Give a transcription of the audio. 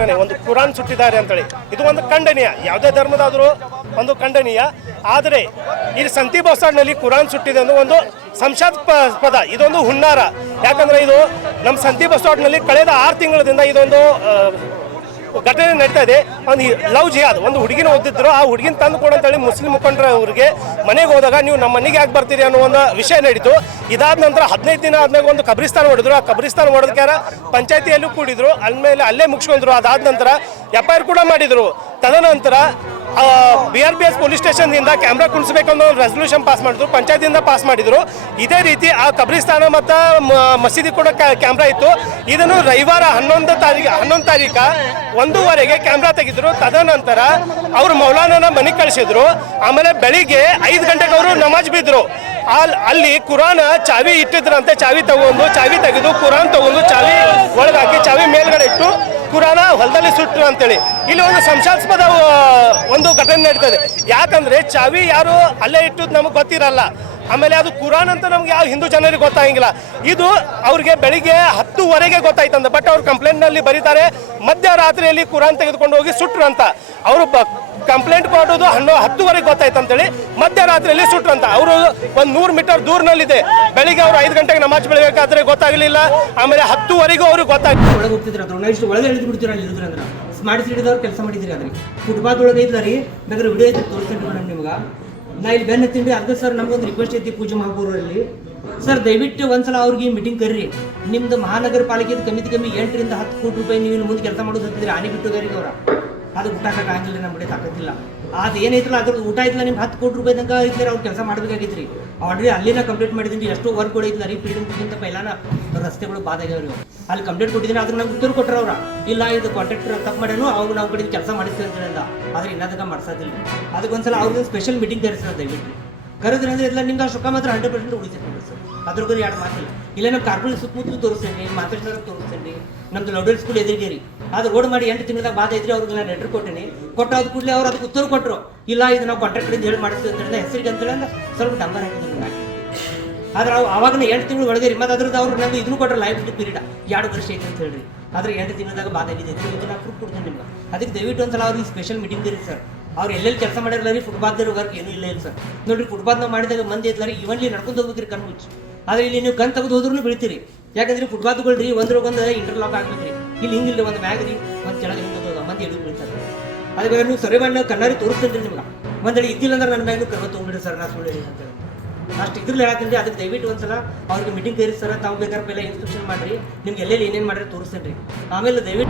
ಘಟನೆ, ಒಂದು ಕುರಾನ್ ಸುಟ್ಟಿದ್ದಾರೆ ಅಂತೇಳಿ ಇದು ಒಂದು ಖಂಡನೀಯ, ಯಾವುದೇ ಧರ್ಮದಾದರೂ ಒಂದು ಖಂಡನೀಯ. ಆದರೆ ಇಲ್ಲಿ ಸಂತಿ ಬಸ್ಟಾಂಡ್ನಲ್ಲಿ ಕುರಾನ್ ಸುಟ್ಟಿದೆ ಅನ್ನೋ ಒಂದು ಸಂಶಯಾಸ್ಪದ, ಇದೊಂದು ಹುನ್ನಾರ. ಯಾಕಂದರೆ ಇದು ನಮ್ಮ ಸಂತಿ ಬಸ್ಟಾಂಡ್ನಲ್ಲಿ ಕಳೆದ 6 ತಿಂಗಳಿಂದ ಇದೊಂದು ಘಟನೆ ನಡೀತಾ ಇದೆ. ಒಂದು ಲವ್ ಜಿಹಾದ್, ಒಂದು ಹುಡುಗಿನ ಓದಿದ್ರು, ಆ ಹುಡುಗಿನ ತಂದು ಕೊಡಂತೇಳಿ ಮುಸ್ಲಿಂ ಮುಖಂಡರ ಅವ್ರಿಗೆ ಮನೆಗೆ ಹೋದಾಗ ನೀವು ನಮ್ಮ ಮನೆಗೆ ಯಾಕೆ ಬರ್ತೀರಿ ಅನ್ನೋ ಒಂದು ವಿಷಯ ನಡೀತು. ಇದಾದ ನಂತರ 15 ದಿನ ಆದ್ಮೇಲೆ ಒಂದು ಕಬ್ರಿಸ್ತಾನ ಹೊಡೆದ್ರು. ಆ ಕಬ್ರಿಸ್ತಾನ ಹೊಡೆದಕ್ಕಾರ ಪಂಚಾಯತಿಯಲ್ಲೂ ಕೂಡಿದ್ರು, ಅಲ್ಮೇಲೆ ಅಲ್ಲೇ ಮುಗಿಸ್ಕೊಂಡ್ರು. ಅದಾದ ನಂತರ FIR ಕೂಡ ಮಾಡಿದ್ರು. ತದನಂತರ BRPS ಪೊಲೀಸ್ ಸ್ಟೇಷನ್ನಿಂದ ಕ್ಯಾಮ್ರಾ ಕುಣಿಸ್ಬೇಕನ್ನೋ ರೆಸಲ್ಯೂಷನ್ ಪಾಸ್ ಮಾಡಿದ್ರು, ಪಂಚಾಯತಿಯಿಂದ ಪಾಸ್ ಮಾಡಿದ್ರು. ಇದೇ ರೀತಿ ಆ ಕಬ್ರಿಸ್ತಾನ ಮತ್ತು ಮಸೀದಿ ಕೂಡ ಕ್ಯಾಮ್ರಾ ಇತ್ತು. ಇದನ್ನು ರವಿವಾರ 11 ತಾರೀಕು 1:15ಗೆ ಕ್ಯಾಮ್ರಾ ತೆಗೆದ್ರು. ತದನಂತರ ಅವರು ಮೌಲಾನನ ಮನೆಗೆ ಕಳಿಸಿದ್ರು. ಆಮೇಲೆ ಬೆಳಿಗ್ಗೆ 5 ಗಂಟೆಗೆ ಅವರು ನಮಾಜ್ ಬಿದ್ದರು. ಅಲ್ಲಿ ಕುರಾನ್ ಚಾವಿ ಇಟ್ಟಿದ್ರಂತೆ, ಚಾವಿ ತೆಗೆದು ಕುರಾನ್ ತಗೊಂಡು ಚಾವಿ ಒಳಗಾಕಿ ಚಾವಿ ಮೇಲ್ಗಡೆ ಇಟ್ಟು ಕುರಾನ ಹೊಲದಲ್ಲಿ ಸುಟ್ಟರು ಅಂತೇಳಿ ಇಲ್ಲಿ ಒಂದು ಸಂಶಯಾಸ್ಪದ ಒಂದು ಘಟನೆ ನಡೀತದೆ. ಯಾಕಂದ್ರೆ ಚಾವಿ ಯಾರು ಅಲ್ಲೇ ಇಟ್ಟದ್ದು ನಮಗೆ ಗೊತ್ತಿರಲ್ಲ. ಆಮೇಲೆ ಅದು ಕುರಾನ್ ಅಂತ ನಮ್ಗೆ ಯಾವ ಹಿಂದೂ ಜನರಿಗೆ ಗೊತ್ತಾಗಿಲ್ಲ. ಇದು ಅವ್ರಿಗೆ ಬೆಳಿಗ್ಗೆ 10:00ವರೆಗೆ ಗೊತ್ತಾಯ್ತಂದ. ಬಟ್ ಅವ್ರು ಕಂಪ್ಲೇಂಟ್ನಲ್ಲಿ ಬರೀತಾರೆ ಮಧ್ಯರಾತ್ರಿಯಲ್ಲಿ ಕುರಾನ್ ತೆಗೆದುಕೊಂಡು ಹೋಗಿ ಸುಟ್ರು ಅಂತ. ಅವರು ಕಂಪ್ಲೇಂಟ್ ಕೊಡೋದು 10:00ವರೆಗೆ ಗೊತ್ತಾಯ್ತಂತೇಳಿ ಮಧ್ಯರಾತ್ರಿಯಲ್ಲಿ ಸುಟ್ರು ಅಂತ. ಅವರು ಒಂದು 100 ಮೀಟರ್ ದೂರನಲ್ಲಿದೆ. ಬೆಳಿಗ್ಗೆ ಅವರು 5 ಗಂಟೆಗೆ ನಮಾಜ್ ಬೆಳಬೇಕಾದ್ರೆ ಗೊತ್ತಾಗಲಿಲ್ಲ. ಆಮೇಲೆ 10:00ವರೆಗೂ ಅವ್ರಿಗೆ ಗೊತ್ತಾಗ್ತದೆ. ಒಳಗೆ ಹೋಗ್ತಿದ್ರು ಅದ್ರ ನೆಕ್ಸ್ಟ್ ಒಳಗೆ ಎಳೆದು ಬಿಡ್ತೀರ ಅಲ್ಲಿ ಇಳಿದ್ರು ಅಂದ್ರೆ ಸ್ಮಾರ್ಟ್ ಸಿಟಿದವ್ರು ಕೆಲಸ ಮಾಡಿದ್ರಿ. ಅದ್ರಿ ಫುಟ್ಪಾತ್ ಒಳಗೆ ಐತ್ಲ ರೀ, ಬೇಕಾದ್ರೆ ವಿಡಿಯೋ ಐತೆ ತೋರಿಸ್ತೀನಿ ಮೇಡಮ್ ನಿಮ್ಗೆ. ನಾ ಇಲ್ಲಿ ಬೆನ್ನ ಹತ್ತೀನಿ. ಅದೇ ಸರ್ ನಮ್ಗೊಂದು ರಿಕ್ವೆಸ್ಟ್ ಐತಿ ಪೂಜೆ ಮಹಾಪೂರಲ್ಲಿ. ಸರ್ ದಯವಿಟ್ಟು ಒಂದ್ಸಲ ಅವ್ರಿಗೆ ಮೀಟಿಂಗ್ ಕರ್ರಿ. ನಿಮ್ದು ಮಹಾನಗರ ಪಾಲಿಕೆದು ಕಮ್ಮಿ 8 ರಿಂದ 10 ಕೋಟಿ ರೂಪಾಯಿ ನೀವು ಮುಂದೆ ಕೆಲಸ ಮಾಡೋದು ಹತ್ತಿದ್ರೆ ಆನೆ ಬಿಟ್ಟೋಗಾರಿಗೆ ಅವರ ಅದು ಊಟ ಹಾಕಂಗಿಲ್ಲ, ನಮ್ಮ ಕಡೆ ತಾಕತ್ತಿಲ್ಲ. ಅದು ಏನೈತಲ್ಲ ಅದ್ರದ್ದು ಊಟ ಐತಲ್ಲ ನಿಮ್ಗೆ 10 ಕೋಟಿ ರೂಪಾಯಿ ತನಕ ಐತ್ರಿ. ಅವ್ರು ಕೆಲಸ ಮಾಡಬೇಕಾಗಿತ್ತು ರೀ. ಆಲ್ರೆಡಿ ಅಲ್ಲಿನ ಕಂಪ್ಲೇಂಟ್ ಮಾಡಿದ್ದೀನಿ. ಎಷ್ಟೋ ವರ್ಕ್ ಕೂಡ ಐತಿಲ್ಲ ರೀ. ಫ್ರೀಡಮ್ಗಿಂತ ಪೈಲಾನ ರಸ್ತೆಗಳು ಬಾದಾಗ್ಯಾವ್ರಿ. ಅಲ್ಲಿ ಕಂಪ್ಲೇಂಟ್ ಕೊಟ್ಟಿದ್ದೀನಿ. ಅದ್ರ ನಂಗೆ ಉತ್ತರ ಕೊಟ್ಟರು ಅವ್ರ ಇಲ್ಲ ಇದು ಕಾಂಟ್ರಾಕ್ಟರ್ ತಪ್ಪು ಮಾಡ್ಯಾನು, ಅವ್ರು ನಾವು ಕಡೆ ಕೆಲಸ ಮಾಡಿಸ್ತೀವಿ ಅಂತ. ಆದ್ರೆ ಇನ್ನದಕ್ಕೆ ಮಾಡ್ಸೋದಿಲ್ಲ. ಅದಕ್ಕೊಂದ್ಸಲ ಅವ್ರಿಗೆ ಸ್ಪೆಷಲ್ ಮೀಟಿಂಗ್ ಕರೆಸ್ತಾರೆ ದಯವಿಟ್ಟು. ಕರೆದ್ರೆ ಅಂದ್ರೆ ಇಲ್ಲ ನಿಮ್ಗೆ ಅಷ್ಟು ಮಾತ್ರ 100% ಉಳಿತೈತೆ ಸರ್. ಅದ್ರ ಬಗ್ಗೆ 2 ಮಾತಿಲ್ಲ. ಇಲ್ಲ ನಮ್ಮ ಕಾರ್ಪೊರೇಟ್ ಸುತ್ತಮುತ್ತಲು ತೋರಿಸ್ತೇನೆ, ಮಾತಾಡ್ತಾರೆ ತೋರಿಸ್ತೇನೆ. ನಮ್ದು ಲೌಡರ್ ಸ್ಕೂಲ್ ಎದುರಿಗೆ ರೀ. ಅದು ರೋಡ್ ಮಾಡಿ 8 ತಿಂಗಳದಾಗ ಬಾಧ ಐತ್ರಿ. ಅವ್ರಿಗೆ ನಾನು ಲೆಟರ್ ಕೊಟ್ಟೇನೆ. ಕೊಟ್ಟಾದ ಕೂಡಲೇ ಅವ್ರು ಅದಕ್ಕೆ ಉತ್ತರ ಕೊಟ್ಟರು ಇಲ್ಲ ಇದು ನಾವು ಕಾಂಟ್ರಾಕ್ಟರಿಂದ ಹೇಳಿ ಮಾಡಿಸ್ತೀವಿ ಅಂತ ಹೇಳಿದ್ರೆ ಹೆಸರಿಗೆ ಅಂತೇಳಿ ಅಂದ್ರೆ ಸ್ವಲ್ಪ ಡಂಬರ್ ಹಾಕಿದ್ರು. ಆದ್ರೆ ಅವಾಗ 8 ತಿಂಗಳು ಒಳಗೆ ರೀ. ಮತ್ತು ಅದ್ರದ್ದು ಅವ್ರು ನಮ್ಗೆ ಇದನ್ನು ಕೊಟ್ಟರು ಲೈಫ್ ಪೀರಿಯಡ್ 2 ವರ್ಷ ಐತೆ ಅಂತ ಹೇಳ್ರಿ. ಆದ್ರೆ 8 ತಿಂಗಳದಾಗ ಬಾಧ ಆಗಿದೆ. ಇದನ್ನ ಪ್ರೂಫ್ ಕೊಡ್ತೀನಿ ನಿಮ್ಗೆ. ಅದಕ್ಕೆ ದಯವಿಟ್ಟು ಒಂದ್ಸಲ ಅವ್ರಿಗೆ ಸ್ಪೆಷಲ್ ಮೀಟಿಂಗ್ ಕರೀರಿ ಸರ್. ಅವ್ರು ಎಲ್ಲೆಲ್ಲಿ ಕೆಲಸ ಮಾಡಿರಲ್ಲ ರೀ. ಫುಟ್ಪಾತ್ ವರ್ಕ್ ಏನೂ ಇಲ್ಲ ಸರ್. ನೋಡ್ರಿ ಫುಟ್ಪಾತ್ ನಾವು ಮಾಡಿದಾಗ ಮಂದಿ ಐತಲ್ಲ ರೀ, ಇವನ್ಲಿ ನಡ್ಕೊಂಡು ಹೋಗ್ಬೇಕ್ರಿ ಕಣ್ಣು ಮುಚ್ಚಿ. ಆದರೆ ಇಲ್ಲಿ ನೀವು ಕಣ್ ತೆಗೆದು ಹೋದ್ರೂ ಬೀಳ್ತೀರಿ. ಯಾಕಂದ್ರೆ ಫುಟ್ಪಾತ್ಗಳು ರೀ ಒಂದ್ರೊಂದು ಇಂಟರ್ಲಾಕ್ ಆಗ್ಬೇಕ್ರಿ. ಇಲ್ಲಿ ಹಿಂಗಿಲ್ಲ ಒಂದು ಮ್ಯಾಗ್ ರೀ, ಒಂದು ಕೆಳಗೆ ಹಿಂಗೆ ಮಂದಿ ಎದುರು ಬೀಳ್ತಾರೆ. ಅದೇ ಬೇಕಾದ್ರೆ ನೀವು ಸರ್ವೆ ಮಾಡಿ ಕಣ್ಣಾರಿ ತೋರಿಸ್ತೇನೆ ನಿಮ್ಗೆ. ಒಂದೇಳಿ ಇದ್ದಿಲ್ಲ ಅಂದ್ರೆ ನನ್ನ ಮ್ಯಾಗ್ ಕರ್ವ ತೊಗೊಂಡ್ರಿ ಸರ್ ನಾ ಸುಳ್ಳಿ ಅಂತೇಳಿ ಅಷ್ಟು ಇದ್ರಲ್ಲಿ ಹೇಳತ್ತೀನಿ. ಅದಕ್ಕೆ ದಯವಿಟ್ಟು ಒಂದ್ಸಲ ಅವ್ರಿಗೆ ಮೀಟಿಂಗ್ ಕರೀರಿ ಸರ್. ತಾವು ಬೇಕಾದ್ರೆ ಪೈಲ ಇನ್ಸ್ಪೆಕ್ಷನ್ ಮಾಡಿರಿ. ನಿಮ್ಗೆ ಎಲ್ಲೆಲ್ಲಿ ಏನೇನು ಮಾಡಿರಿ ತೋರಿಸ್ತೇನೆ ರೀ. ಆಮೇಲೆ ದಯವಿಟ್ಟು